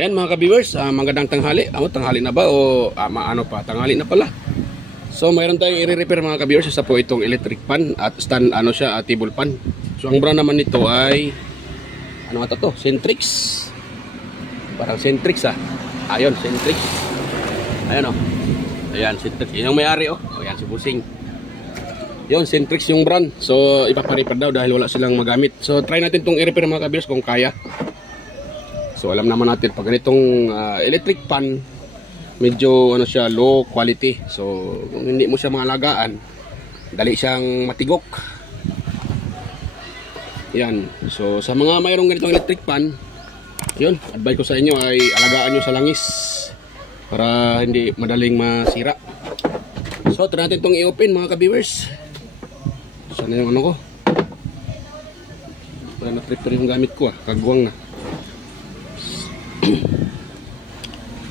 Ayan mga ka-viewers, magandang tanghali. Tanghali na ba o ano pa? Tanghali na pala. So mayroon tayong i-repair mga ka-viewers. Isa po itong electric fan at stand table fan. So ang brand naman nito ay ano ata to? Centrix. Parang Centrix Ayun, Centrix. Ayan Ayan, Centrix. Yung may-ari Ayan si Busing. Yun, Centrix yung brand. So ipaparepair daw dahil wala silang magamit. So try natin itong i-repair mga ka-viewers kung kaya. So alam naman natin pag ganitong electric fan, medyo siya low quality. So kung hindi mo siya maalagaan, dali siyang matigok. Yan. So sa mga mayroong ganitong electric fan, yun, advice ko sa inyo ay alagaan nyo sa langis para hindi madaling masira. So try natin itong i-open mga ka-viewers. Sana yung ko. Para na-prepare yung gamit ko kagwang na.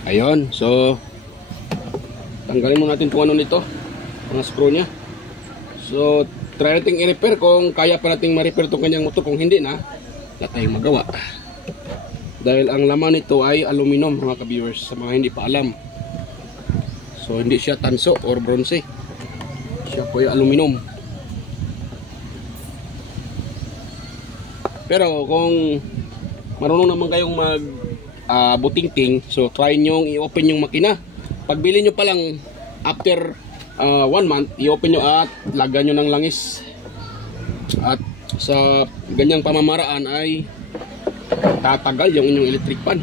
Ayun, so tanggalin mo natin kung ano nito, mga screw nya. So try natin i-repair kung kaya pa natin ma-repair itong kanyang motor. Kung hindi na, wala tayong magawa. Dahil ang laman nito ay aluminum mga ka-viewers, sa mga hindi pa alam. So hindi siya tanso or bronze, siya po ay aluminum. Pero kung marunong naman kayong mag butingting, so try nyo i-open yung makina. Pagbili nyo pa lang after 1 month, i-open nyo at lagyan nyo ng langis. At sa ganyang pamamaraan ay tatagal yung inyong electric fan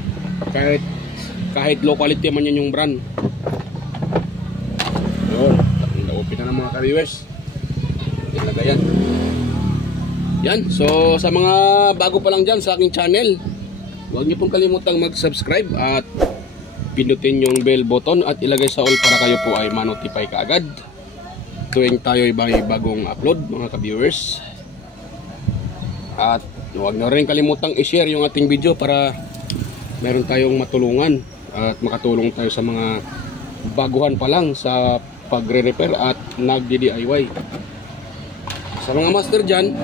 kahit low quality man yan yung brand. Yun, na-open na ng mga ka-viewers. Lagayan yan. So sa mga bago pa lang dyan sa aking channel, huwag niyo pong kalimutang mag-subscribe at pindutin yung bell button at ilagay sa all para kayo po ay ma-notify kaagad tuwing tayo ay may bagong upload mga ka-viewers. At huwag na rin kalimutang i-share yung ating video para meron tayong matulungan at makatulong tayo sa mga baguhan pa lang sa pagre-repair at nagdi-DIY. Sa mga master dyan,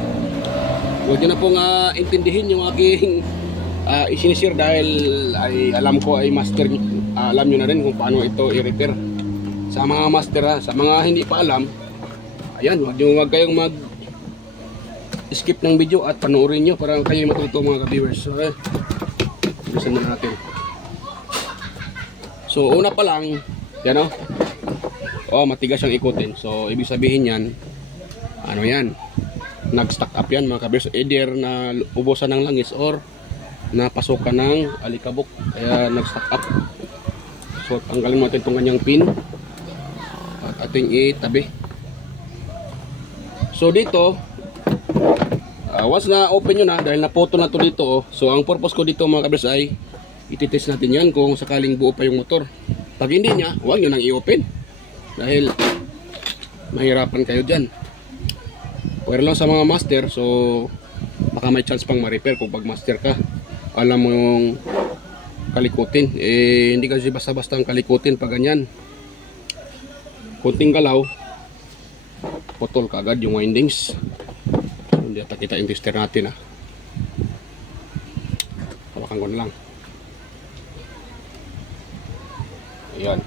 huwag nyo na pong intindihin yung aking isinisir dahil ay alam ko ay master, alam nyo na rin kung paano ito i-repair. Sa mga master sa mga hindi pa alam, ayan, huwag kayong mag skip ng video at panoorin nyo para kayo matuto mga ka-viewers. So bilisan na natin. So una pa lang yan matigas yung ikutin. So ibig sabihin yan, yan, nag-stack up yan mga ka-viewers, either na ubusan ng langis or napasukan ng alikabok, kaya nag-stack up. So tanggalin mo natin itong kanyang pin at ating itabi. So dito once na open nyo na, dahil napoto na to dito so ang purpose ko dito mga kabers ay ititest natin yan kung sakaling buo pa yung motor. Pag hindi nya, huwag nyo nang i-open dahil mahirapan kayo dyan. Pero lang sa mga master, so baka may chance pang ma-repair kung pag master ka, alam mo yung kalikutin. Hindi kasi basta-basta ang kalikutin pag ganyan. Kunting galaw, putol kaagad yung windings. Hindi ata kita yung tester natin hawakan ko na lang. Ayan.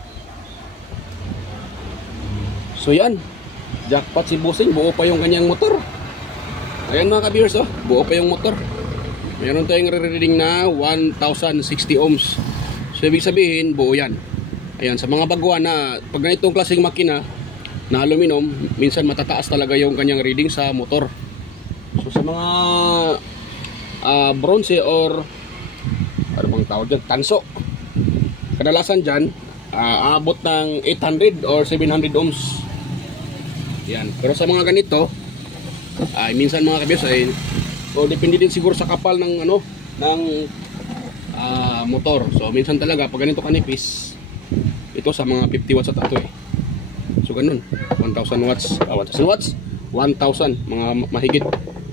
So yan, jackpot si Busing, buo pa yung kanyang motor. Ayan mga ka-viewers buo pa yung motor. Meron tayong reading na 1060 ohms. So ibig sabihin buo yan. Ayan, sa mga baguhan na pag ganitong klaseng makina na aluminum, minsan matataas talaga yung kanyang reading sa motor. So sa mga bronze or ano bang tawag dyan, tanso, kadalasan dyan abot ng 800 or 700 ohms. Yan. Pero sa mga ganito ay minsan mga kabiyos ay depende din siguro sa kapal ng motor. So minsan talaga pag ganito kanipis, ito sa mga 50 watts at ito so ganun 1000 watts 1000 watts 1000 mga mahigit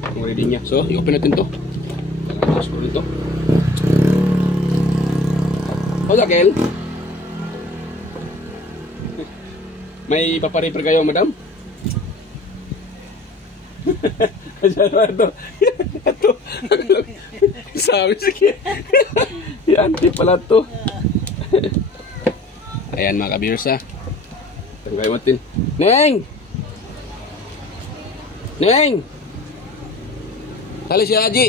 ang reading niya. So i-open natin to. Screw nito. Hola Kel, may paparepair kayo madam? Ito. Sabi sige. Yan, di pala to. Ayan mga ka-viewers ha. Tanggay natin. Neng! Neng! Tali si Haji.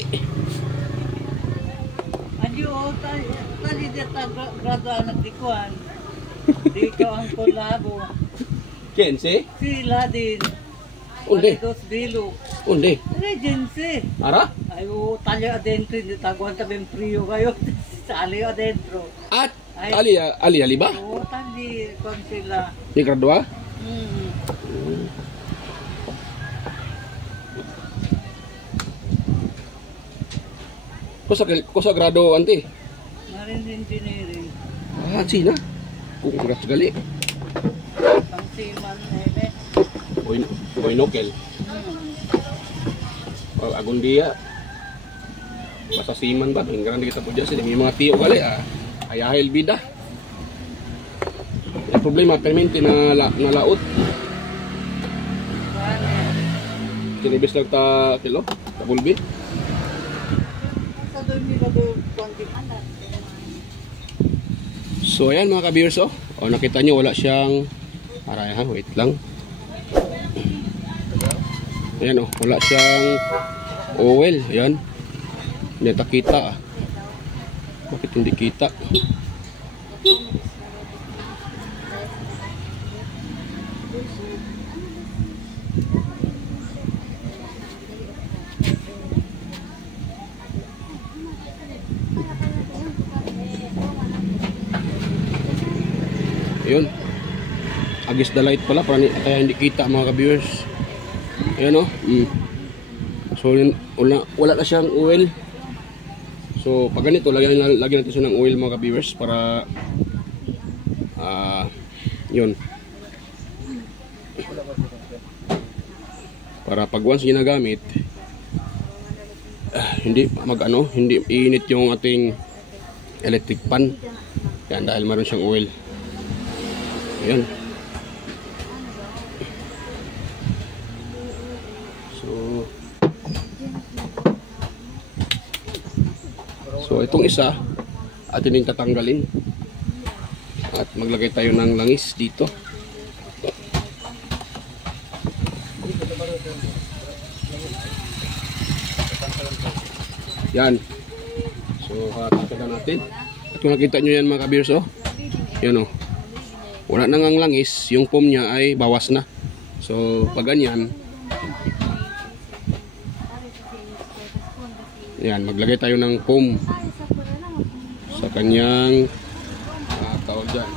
Ayo, tadi dia tak grado anak di kuan. Di kawan kolabo. Kense? Sila din. Unde? Dos dilo. Unde? Regency. Ara? Ayo, tali adentro, hindi taguan tabi frio kayo. Sali adentro. At? Ay. Ali ba? Oo, tali kon sila. Di grado ah? Kusa grado anti? Marine engineering. Ah, China. Kung grado gali. Ang siman nene. Boy nokel. Agon dia. Basta siman ba? Hinggang di kita po dyan sila. May mga tiyo gali ah. Ayahil bida. Yung problema, permente na laot. Tinibis lang ta kilo. Tabulbi. Sa doon nila doon kuanti anak. So ayan mga ka-viewers oh. O nakita nyo wala siyang aray ha, wait lang. Ayan oh, wala siyang oil, ayan. Hindi kita ah. Bakit hindi kita? Ayun. Agis the light pala para kaya hindi kita mga ka-viewers. Ayan oh. So wala na siyang oil. So pag ganito lagyan natin siya ng oil mga ka-viewers para yun. Para pag once ginagamit hindi hindi iinit yung ating electric pan. Yan dahil meron siyang oil. Ayan. So itong isa atin yung tatanggalin at maglagay tayo ng langis dito. Yan. So tatanggalin natin. At kung nakita nyo yan mga ka-viewers oh. Yan oh. Wala nang ang langis, yung foam niya ay bawas na. So pag ganyan, yan, maglagay tayo ng foam sa kanyang tawag dyan.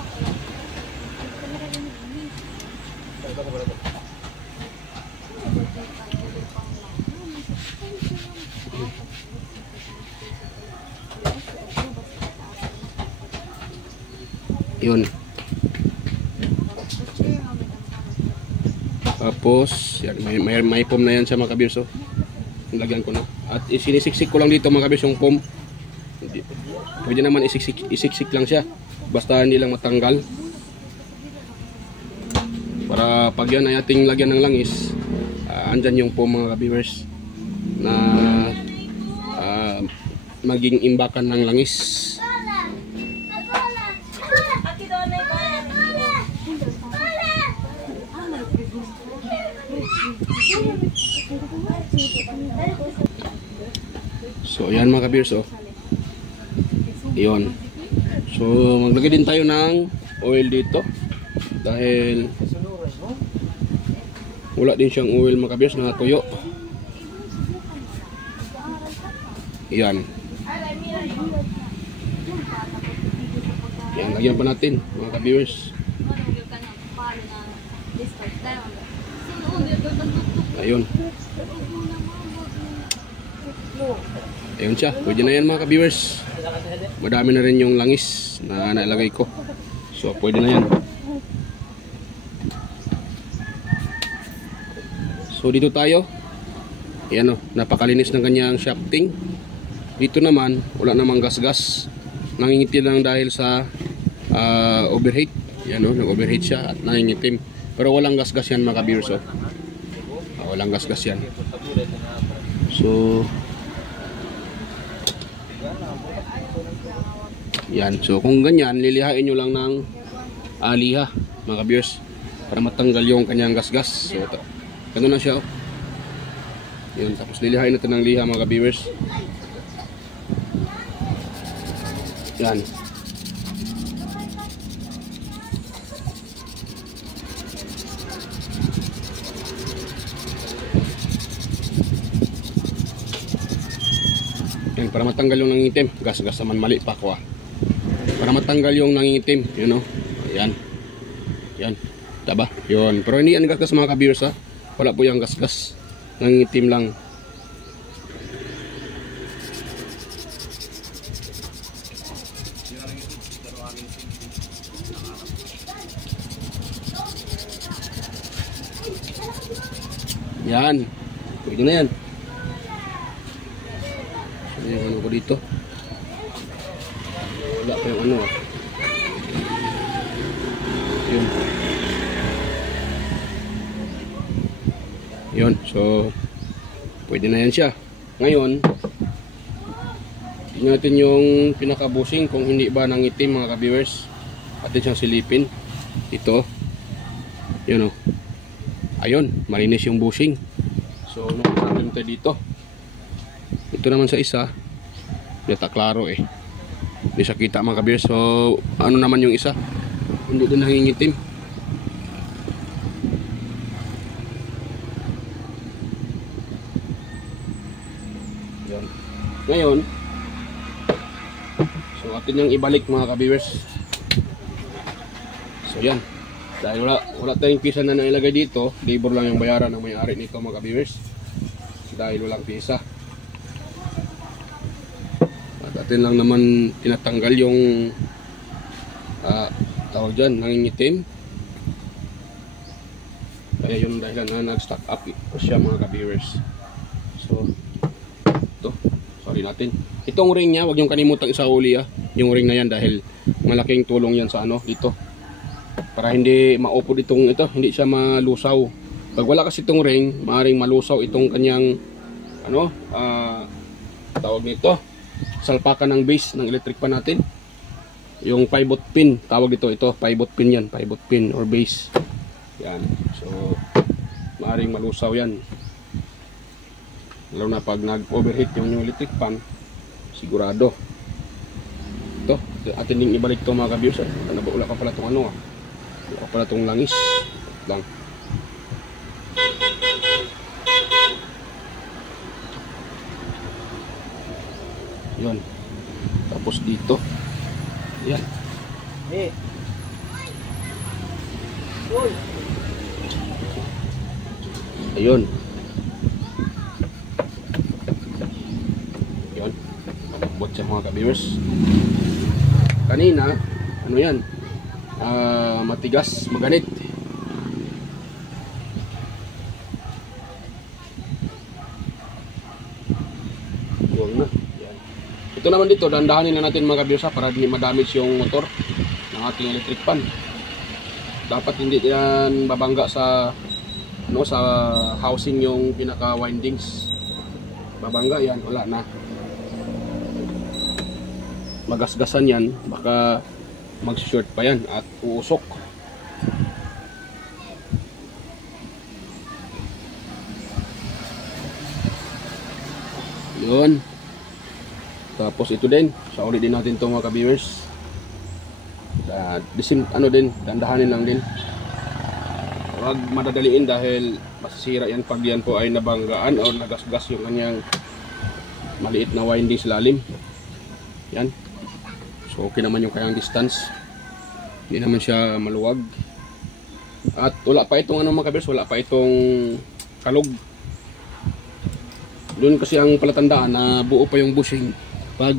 Yun. Tapos, yan, may foam na yan sa mga ka-viewers oh. Lagyan ko na. At isinisiksik ko lang dito mga ka-viewers yung foam. Pwede naman isiksik lang siya. Basta hindi lang matanggal. Para pag yan ay ating lagyan ng langis, andyan yung foam mga ka-viewers na maging imbakan ng langis. So ayan mga ka-viewers oh. Iyon. So maglagay din tayo ng oil dito dahil wala din siyang oil mga ka-viewers na tuyo. Iyan. Yan, lagyan pa natin mga ka-viewers. Ayun. Ayun siya, pwede na yan mga ka-viewers. Madami na rin yung langis na nailagay ko. So pwede na yan. So dito tayo. Ayan o, napakalinis ng kanyang shafting. Dito naman, wala namang gas-gas. Nangingitim lang dahil sa overheat. Ayan o, nag-overheat siya at nangingitim. Pero walang gas-gas yan mga ka-viewers o. Walang gas-gas yan. So Yan. So kung ganyan, lilihain nyo lang ng liha mga ka-viewers para matanggal yung kanyang gasgas. So ganun na siya. Yun. Tapos lilihain natin ng liha mga ka-viewers. Yan. Yan, para matanggal yung nangingitim. Gas-gas naman, mali pa ko para matanggal yung nangingitim, you know. Ayan. Yan. Diba? Yun. Pero hindi yan gas-gas mga ka-viewers ha. Wala po yung gas-gas. Nangingitim lang. Yan. Pwede na yan. So, yung ano ko dito. Wala pa yung ano. Yun. Yun. So, pwede na yan siya. Ngayon, tingnan natin yung pinaka-bushing kung hindi ba nangitim mga ka-viewers. Atin siyang silipin. Ito. Yun o. Ayun, malinis yung bushing. So, natin tayo dito. Ito naman sa isa, hindi klaro eh. Hindi siya kita mga ka-viewers. So, ano naman yung isa? Hindi din nangingitim. Yan. Ngayon, so atin yung ibalik mga ka-viewers. So, yan. Dahil wala tayong pisa na nailagay dito, labor lang yung bayaran ng may-ari nito mga ka-viewers. Dahil walang pisa. At atin lang naman tinatanggal yung tawag dyan, nangingitim. Kaya yung dahilan na nag-stock up siya mga ka-viewers. So, ito, sorry natin. Itong ring niya, huwag yung kalimutang isauli yung ring na yan dahil malaking tulong yan sa ano, dito. Para hindi maupod itong ito, hindi siya malusaw. Pag wala kasi itong ring, maaaring malusaw itong kanyang ano, tawag nito, salpakan ng base ng electric pan natin. Yung pivot pin, tawag ito pivot pin yan, pivot pin or base. Yan. So, maaaring malusaw yan. Lalo na pag nag-overheat yung electric pan, sigurado. Ito, atin din ibalik ito mga ka-viewers. Wala ka pala itong ano wala ka pala itong langis lang. Yun. Tapos dito. Yan. Ayun. Yun. Abot siya mga ka-viewers. Kanina, ano yan? Matigas, maganit. Yun na. Yan. Ito naman dito, dandahanin na natin mga ka-viewers para hindi madamage yung motor ng ating electric pan. Dapat hindi yan babangga sa ano, sa housing yung pinaka windings. Babangga yan, wala na. Magasgasan yan, baka mag-short pa yan at uusok. Yun. Tapos ito din, sauli din natin ito mga ka-viewers. Ano din, dandahanin lang din. Huwag madadaliin dahil masisira yan pag yan po ay nabanggaan o nagasgas yung kanyang maliit na winding sa lalim. Yan. So okay naman yung kanyang distance. Hindi naman siya maluwag. At wala pa itong ano mga ka-viewers, wala pa itong kalog. Doon kasi ang palatandaan na buo pa yung bushing pag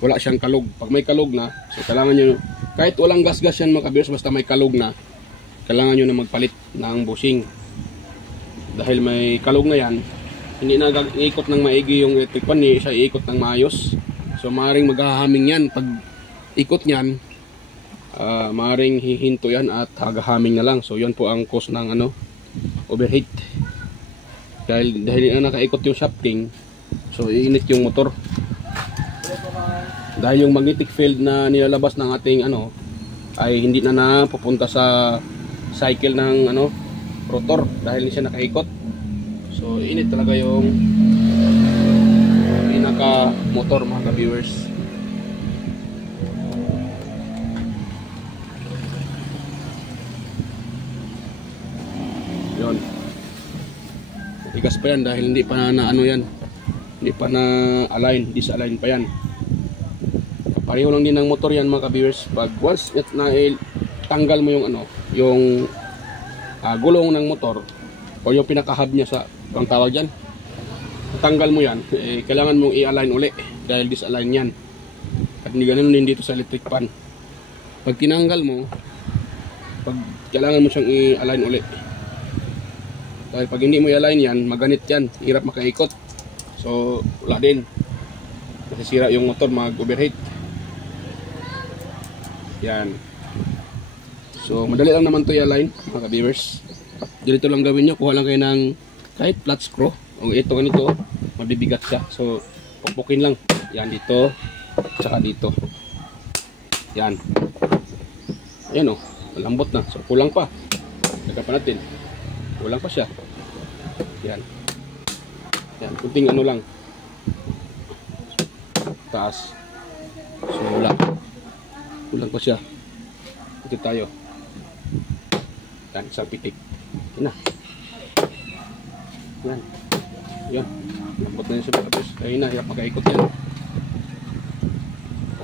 wala siyang kalog. Pag may kalog na, so kailangan nyo, kahit walang gas-gas yan mga ka-viewers, basta may kalog na, kailangan nyo na magpalit ng bushing. Dahil may kalog na yan, hindi na iikot ng maigi yung electric pan, hindi siya iikot ng maayos. So maaaring maghahaming yan. Pag ikot nyan, maaaring hihinto yan at hagahaming na lang. So yun po ang cause ng ano, overheat. Dahil na nakaikot yung shafting, so iinit yung motor. Dahil yung magnetic field na nilalabas ng ating ano ay hindi na napupunta sa cycle ng ano rotor dahil hindi siya nakaikot. So init talaga yung pinaka motor mga ka-viewers. Yun. Tigas pa yan dahil hindi pa na ano yan. Hindi pa na align, disalign pa yan. Pareho lang din ng motor yan mga ka-viewers. Pag once na tanggal mo yung ano, yung gulong ng motor o yung pinaka-hub niya sa ang tawag diyan. Tanggal mo yan, kailangan mong i-align uli dahil disalign yan. At hindi ganoon din dito sa electric pan. Pag tinanggal mo, kailangan mo siyang i-align uli. Dahil pag hindi mo i-align yan, maganit yan, hirap makaikot. So wala din. Masisira yung motor, mag-overheat. Yan. So madali lang naman to i-align mga ka-viewers. Dito lang gawin nyo, kuha lang kayo ng kahit flat screw. O ito ganito, mabibigat siya. So pupukin lang. Yan dito, tsaka dito. Yan. Ayan o, malambot na. So kulang pa. Lagyan pa natin. Kulang pa siya. Yan. Yan, kunting ano lang. Taas. So wala. Kulang pa siya. Ito tayo. Yan, isang pitik. Yan na. Yan. Yan. Lambot na yun siya. Ayun na, hirap makaikot yan.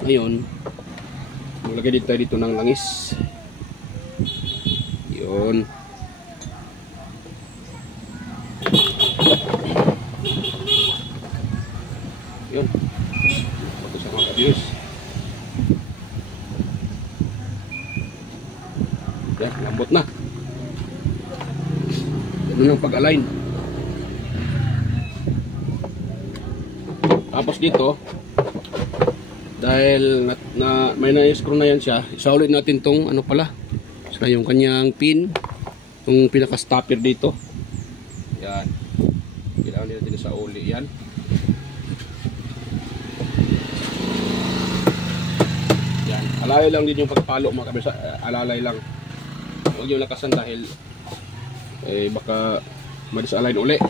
Ngayon, maglagay din tayo dito ng langis. Yun. Yun. Ito sa mga ka-viewers. Yan, lambot na. Ganun ang pag-align. Tapos dito, dahil may na-screw na yan siya, isaulit natin tong ano pala. So yung kanyang pin, yung pinaka-stopper dito. Yan. Kailangan natin sa uli yan. Yan. Alalay lang din yung pagpalo mga kabisa. Alalay lang. Huwag yung lakasan dahil baka ma-disalign uli.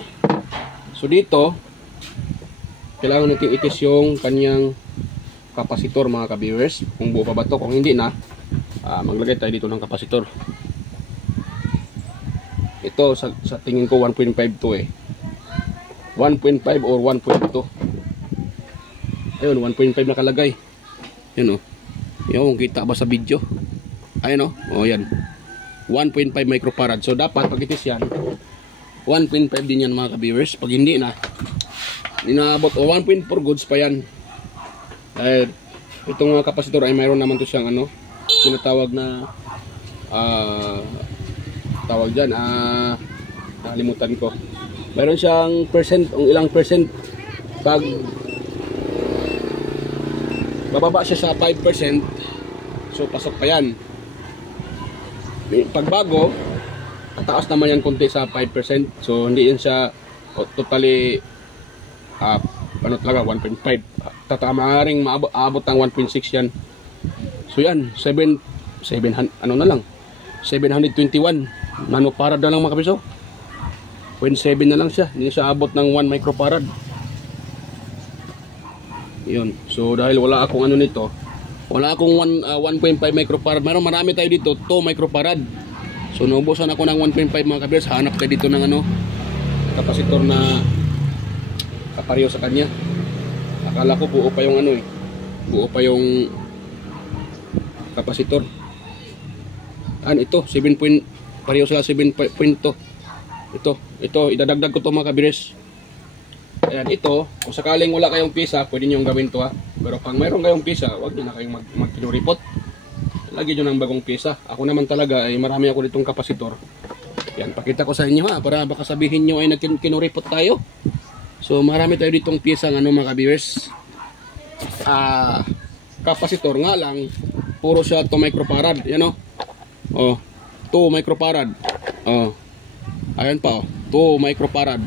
So dito, kailangan natin itis yung kanyang kapasitor mga ka-viewers. Kung buo pa ba ito, kung hindi na, maglagay tayo dito ng kapasitor. Ito sa tingin ko 1.5 to 1.5 or 1.2. Ayun, 1.5 nakalagay. Yan o. Yung kita ba sa video? Ayun o. O yan. 1.5 microfarad. So dapat pag itis yan 1.5 din yan mga ka-viewers. Pag hindi na, inaabot o 1.4 goods pa yan. Dahil itong kapasitor ay mayroon naman to siyang ano, tinatawag na tawag dyan, nakalimutan ko. Mayroon siyang percent, ilang percent. Pag bababa siya sa 5%, so pasok pa yan. Pag bago, taas naman yan konti sa 5%. So hindi yan siya totally ano talaga 1.5. Tatamaring maabot ng 1.6 yan. So yan, 700 ano na lang. 721 nanofarad na lang mga kapiso. 0.7 na lang siya. Hindi siya abot ng 1 microfarad. Yun. So dahil wala akong ano nito, wala akong 1.5 microfarad. Marami tayo dito, 2 microfarad. So naubusan ako ng 1.5 mga kabiyas. Hanap tayo dito ng ano, kapasitor na kapareho sa kanya. Akala ko buo pa yung ano buo pa yung kapasitor. Ito 7 point, pareho sila 7.2. Ito idadagdag ko to mga kabiyas. Ayan, ito, kung sakaling wala kayong pisa, pwede nyo gawin to Pero pag mayroon kayong pisa, huwag nyo na kayong magkinuripot. Lagi nyo ng bagong pisa. Ako naman talaga, ay marami ako ditong kapasitor. Yan, pakita ko sa inyo para baka sabihin nyo ay nagkinuripot tayo. So marami tayo ditong pisa ng mga ka-viewers. Kapasitor nga lang, puro siya 2 microfarad. Yan o. 2 microfarad. Ayan pa 2 microfarad.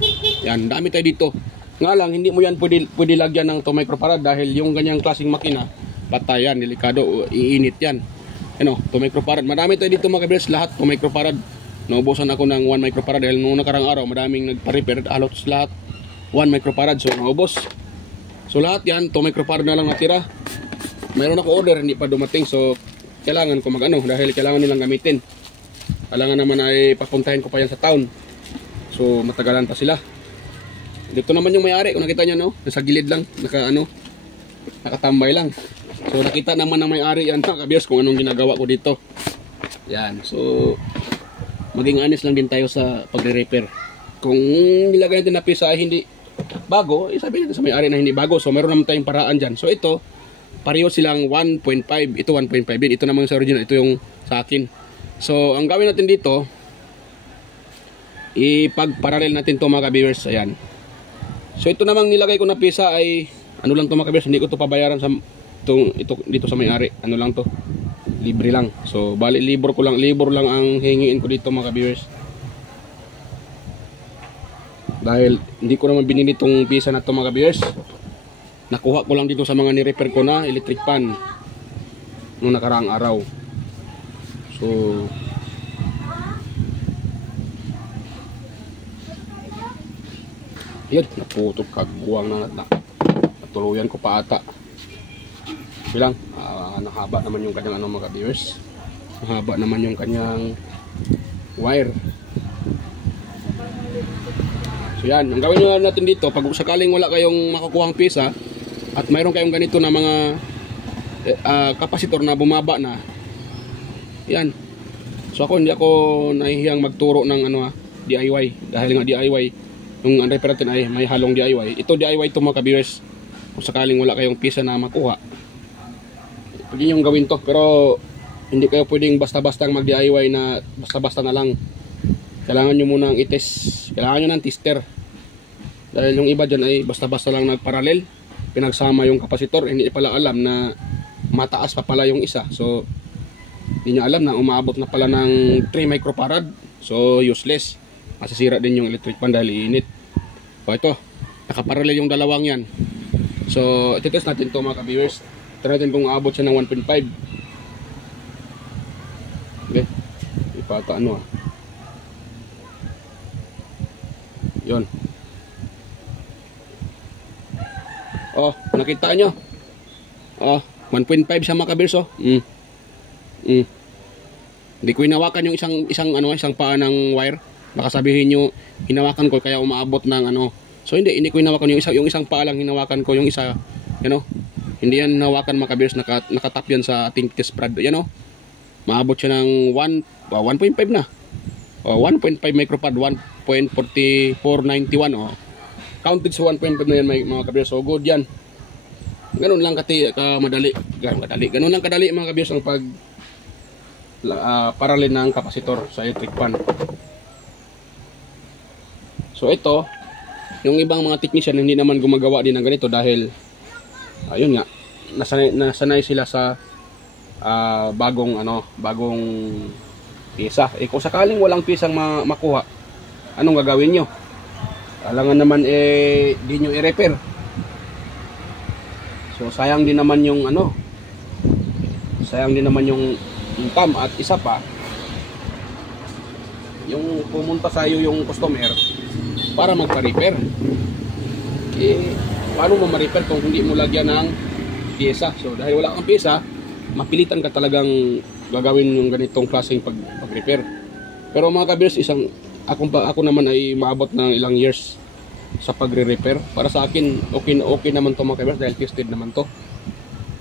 Yan, dami tayo dito. Nga lang, hindi mo yan pwede lagyan ng 2 microfarad dahil yung ganyang klaseng makina, patay yan, delikado, iinit yan. Ano, 2 microfarad. Madami tayo dito mga kabiyers, lahat 2 microfarad. Naubusan ako ng 1 microfarad dahil nung nakarang araw, madaming nagpa-repair, halos lahat 1 microfarad. So, naubos. So, lahat yan, 2 microfarad na lang natira. Mayroon ako order, hindi pa dumating. So, kailangan ko mag-ano, dahil kailangan nilang gamitin. Kailangan naman ay papuntahin ko pa yan sa town. So, matagalan pa sila. Dito naman yung may-ari, kung nakita nyo, no? Nasa gilid lang, nakatambay lang. So, nakita naman ng may-ari yan, mga kabiyers, kung anong ginagawa ko dito. Yan, so, maging honest lang din tayo sa pagre-repair. Kung nilagay natin na pisa ay hindi bago, sabihin natin sa may-ari na hindi bago. So, meron naman tayong paraan dyan. So, ito, pareho silang 1.5. Ito 1.5 din. Ito naman sa original, ito yung sa akin. So, ang gawin natin dito, ipag-parallel natin to mga kabiyers. Ayan. So ito namang nilagay ko na pisa ay ano lang to mga kabiyers, hindi ko to pabayaran sa ito dito sa may-ari. Ano lang to? Libre lang. So bali libor lang ang hingiin ko dito mga kabiyers. Dahil hindi ko naman binili tong pisa na to mga kabiyers. Nakuha ko lang dito sa mga ni-repair ko na electric pan nung nakaraang araw. So yun, naputok kagbuwang na natuluyan ko pa ata. Bilang, nahaba naman yung kanyang mga viewers. Nahaba naman yung kanyang wire. So yan, ang gawin nyo natin dito, pag sakaling wala kayong makukuhang pisa at mayroon kayong ganito na mga kapasitor na bumaba na, yan. So ako, hindi ako nahihiyang magturo ng DIY. Dahil nga DIY, yung repair natin ay may halong DIY. Ito DIY ito mga kabiyers. Kung sakaling wala kayong pisa na makuha, pwede nyo gawin to. Pero hindi kayo pwedeng basta-basta mag-DIY na basta-basta na lang. Kailangan nyo munang i-test. Kailangan nyo ng tester. Dahil yung iba dyan ay basta-basta lang nagparallel, pinagsama yung kapasitor. Hindi pala alam na mataas pa pala yung isa. So hindi nyo alam na umaabot na pala ng 3 microfarad. So useless. Masisira din yung electric pan dahil iinit. O ito, nakaparallel yung dalawang yan. So ititest natin ito mga ka-viewers. Try natin kung aabot siya ng 1.5. Okay, ipata yun. Oh, nakita nyo? Oh, 1.5 siya mga ka-viewers. Oh. Hindi ko hinawakan yung isang paa ng wire. Baka sabihin nyo, hinawakan ko kaya umaabot ng So hindi ko hinawakan yung isang paa lang, hinawakan ko yung isa, Hindi yan hinawakan mga kabiyers, nakatap yan sa ating test prod. Maabot siya ng 1.5 na. 1.5 microfarad, 1.4491. Counted sa 1.5 na yan mga kabiyers. So good yan. Ganun lang madali. Ganun lang kadali mga kabiyers ang pag parallel ng kapasitor sa electric pan. So ito, yung ibang mga technician hindi naman gumagawa din ng ganito dahil ayun nga, nasanay sila sa bagong pisa. Kung sakaling walang pisang makuha, anong gagawin nyo? Alangan naman di nyo i-repair. So sayang din naman yung income. At isa pa, yung pumunta sa'yo yung customer para magpa-repair. Paano mo ma-repair kung hindi mo lagyan ng pyesa? So dahil wala kang pyesa, mapilitan ka talagang gagawin yung ganitong klaseng pag-repair. Pero mga kabiyers, ako naman ay maabot ng ilang years sa pagre-repair. Para sa akin, okay naman to mga kabiyers dahil tested naman to.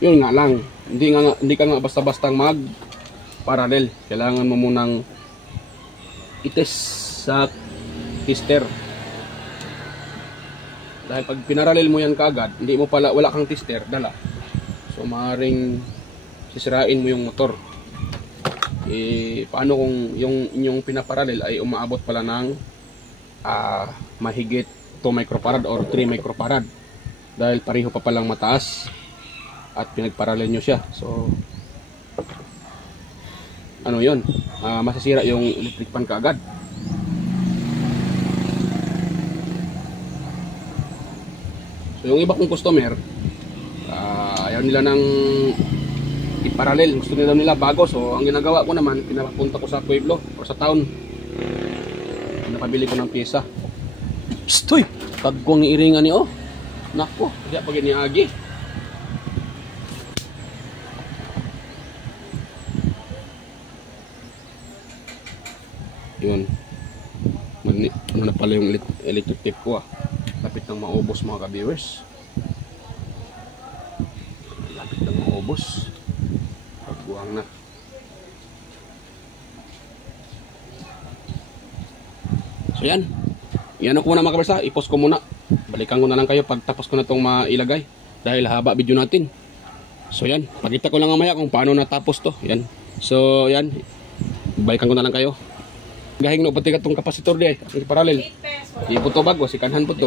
Yun nga lang, hindi ka nga basta-bastang mag-parallel. Kailangan mo munang i-test sa tester. Dahil pag pinarallel mo yan kaagad, wala kang tester, dala. So maaaring sisirain mo yung motor. Paano kung yung inyong pinaparallel ay umaabot pala ng mahigit 2 microfarad or 3 microfarad. Dahil pareho pa palang mataas at pinagparallel nyo siya. So yun, masisira yung electric pan kaagad. So yung iba kong customer, ayaw Ayaw nila ng iparalel, gusto nila bago. So ang ginagawa ko naman, pinapunta ko sa pueblo o sa town. Napabili ko ng pyesa. Stoy! Pagkong iringan niyo, nako, di pa giniagi. Yun. Ano na pala yung electric tape ko ah. Lapit nang maubos mga ka-viewers. Lapit nang maubos. Pagbuhang na. So yan. Yan ako muna mga kabarsa. I-post ko muna. Balikan ko na lang kayo pag tapos ko na itong mailagay. Dahil haba video natin. So yan. Pakita ko lang mamaya kung paano natapos to. Yan. So yan. Balikan ko na lang kayo. Gahing no pati katong kapasitor di ay paralel. Ipo to bago si kanhan po to.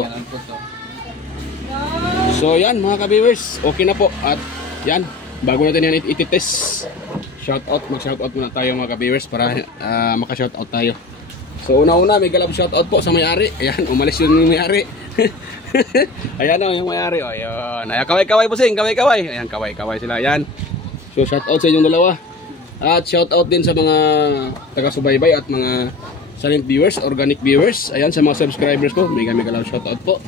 So yan mga ka-viewers, okay na po at yan bago natin yan ititest. Shout out, mag-shout out muna tayo mga ka-viewers para maka-shout out tayo. So una-una may galab shout out po sa may-ari. Ayan, umalis yung may-ari. Ayan o yung may-ari. O ayun. Ayan, kaway-kaway po sing, kaway-kaway. Ayan, kaway-kaway sila. Ayan. So shout out sa inyong dalawa. At shout out din sa mga taga-subaybay at mga silent viewers, organic viewers. Ayan sa mga subscribers ko, mega loud shout out po.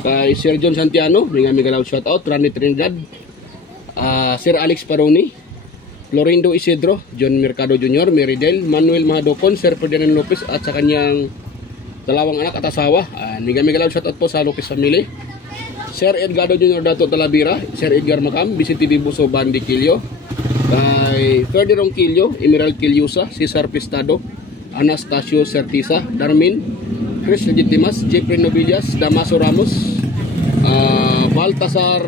Kay Sir John Santiano, mega loud shout out. Randy Trinidad, Sir Alex Paroni, Florindo Isidro, John Mercado Jr., Meridel, Manuel Mahadocon, Sir Ferdinand Lopez at sa kanyang dalawang anak at asawa. Mega loud shout out po sa Lopez family. Sir Edgardo Jr. Dato Talavera, Sir Edgar Macam, Vicente Dibuso Bandi Quillo, kay Ferdinand Quillo, Emerald Quillosa, Cesar Prestado, Anastasio Certisa, Darmin, Chris Legitimas, Jeffrey Novillas, Damaso Ramos, Baltasar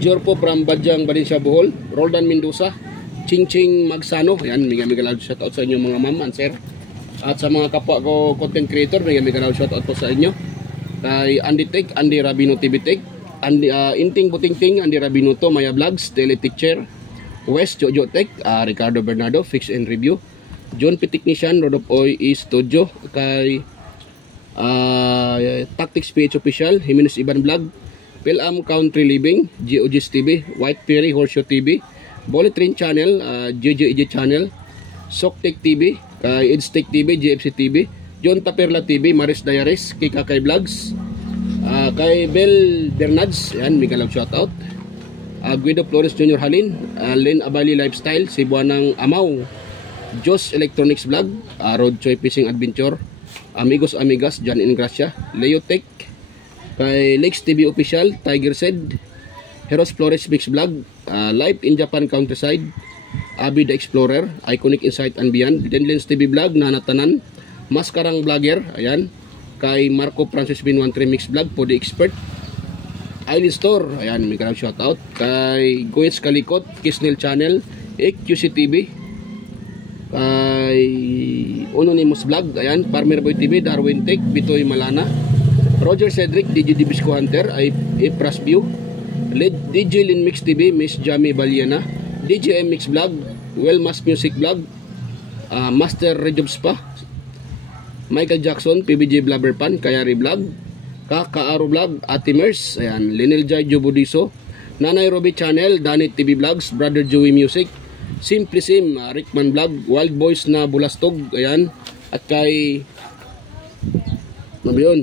Jorpo from Badyang, Valencia, Bohol, Roldan Mendoza, Ching Magsano. Ayan, mega loud shout out sa inyo mga ma'am and sir. At sa mga kapwa ko content creator, mega loud shout out po sa inyo. Kay Andy Tech, Andy Rabino TV Tech, Inting Butingting, Andy Rabinuto, Maya Vlogs, Teletecture, West Jojo Tech, Ricardo Bernardo, Fix and Review, John P. Technician, Rodop Oy Studio, kay Tactics PH Official, Jimenez Iban Vlog, Pilam Country Living, GOG's TV, White Perry Horseshoe TV, Bullet Train Channel, JJEJ Channel, Soktech TV, kay Edstech TV, GFC TV, John Taperla TV, Maris Diaries, Kikakay Vlogs, kay Bel Bernads, yan, mega love shoutout. Guido Flores Jr. Halin, Len Abali Lifestyle, Cebuanang Amaw, Jos Electronics Vlog, Road Choy Fishing Adventure, Amigos Amigas, John Ingracia, Leo Tech, kay Lex TV Official, Tiger Said, Heros Flores Mix Vlog, Live in Japan Countryside, Abi the Explorer, Iconic Insight and Beyond, Denlens TV Vlog, Nanatanan, Maskarang Vlogger, ayan, kay Marco Francis Bin13 Mix Vlog, Podi Expert, Island Store, ayan, may karang shoutout, kay Goetz Kalikot, Kisnel Channel, EQC TV, kay Anonymous Vlog, ayan, Farmer Boy TV, Darwin Tech, Bitoy Malana, Roger Cedric, DJ Dibisco Hunter, Ipras View, DJ Lin Mix TV, Miss Jamie Baliana, DJ M Mix Vlog, Wellmas Music Vlog, Master Rejobs Pa, Michael Jackson, PBJ Blabberpan, Kayari Vlog, Kakaaro Vlog, Atimers, ayan, Linel Jai Jobudiso, Nanay Roby Channel, Danit TV Vlogs, Brother Joey Music, Simply Sim, Rickman Vlog, Wild Boys na Bulastog, ayan, at kay ano ba yun?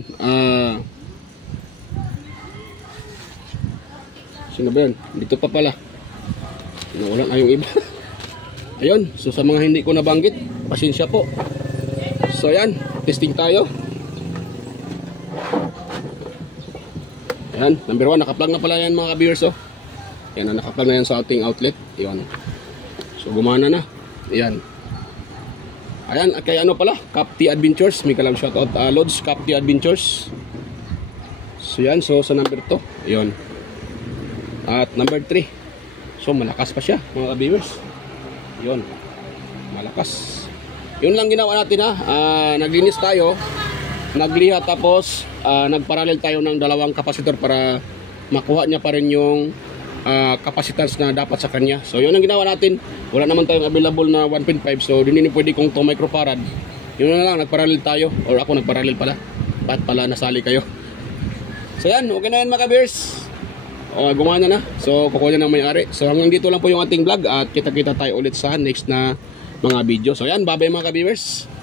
Sino ba yun? Dito pa pala. Wala na yung iba. Ayun, so sa mga hindi ko nabanggit, pasensya po. So ayan, testing tayo. Ayan, number 1, nakaplug na pala yan mga viewers. Oh. Ayan, nakaplug na yan sa ating outlet. Ayan. So gumana na. Ayan. Ayan, at kay ano pala, Capti Adventures. May kalang shoutout, Lods Capti Adventures. So yan, so sa number 2. Ayan. At number 3. So malakas pa siya mga viewers. Ayan. Malakas. Yun lang ginawa natin ha. Naglinis tayo, nagliha, tapos nagparallel tayo ng dalawang kapasitor para makuha niya pa rin yung capacitance na dapat sa kanya. So yun ang ginawa natin. Wala naman tayong available na 1.5, so din pwede kong 2 microfarad. Yun na lang, nagparallel tayo, or ako nagparallel pala. Ba't pala nasali kayo? So yan, okay na yan mga viewers. O, gumana na. So, kukunin ng may-ari. So, hanggang dito lang po yung ating vlog at kita-kita tayo ulit sa next na mga video. So, yan. Bye-bye mga ka-viewers.